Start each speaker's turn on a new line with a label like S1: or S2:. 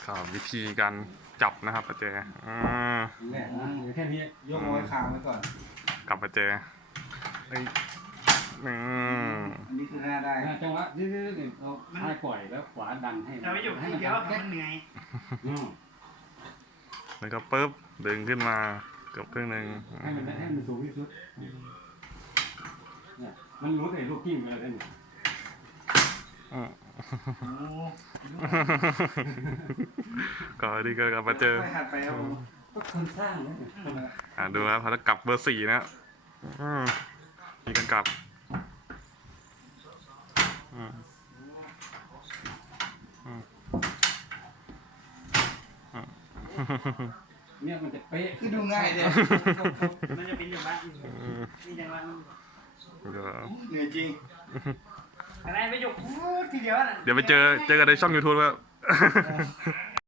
S1: ก็วิธีการจับนะครับประเจ
S2: แรกนะแค่นี้ยกเอาไว้คางไว้ก่อน
S1: กลับประเจเอ้ย
S2: อันนี้คือหน้าได้
S3: จังหวะดื้อๆเอาซ้ายปล่อยแล้วขวาดันให้
S4: แต่ไม่อยู่ที่เดียวมันเหนื่อย
S1: แล้วก็ปึ๊บดึงขึ้นมาเกือบครึ่งหนึ่ง
S3: ให้มันสูงที่สุดเนี่ยมันรู้ไอ้ลูกกิ้งอะไรเนี่ย
S1: ก็ดีก็กลับมาเจอ
S2: ไม่หัดไปครับผม
S3: ก็คนสร้างนะ
S1: ดูครับเขาจะกลับเบอร์ 4นะมีกันกลับ
S3: เนี่ยมันจะเป๊ะ
S2: คือดูง่ายเลย
S4: มันจะเป็นอย่างว่านี่อย่างว่า
S2: เหนื่อยจริง
S4: อะไรไม่อยู่ทีเดียวน่ะ
S1: เดี๋ยวไปเจอกันในช่อง YouTube ครับ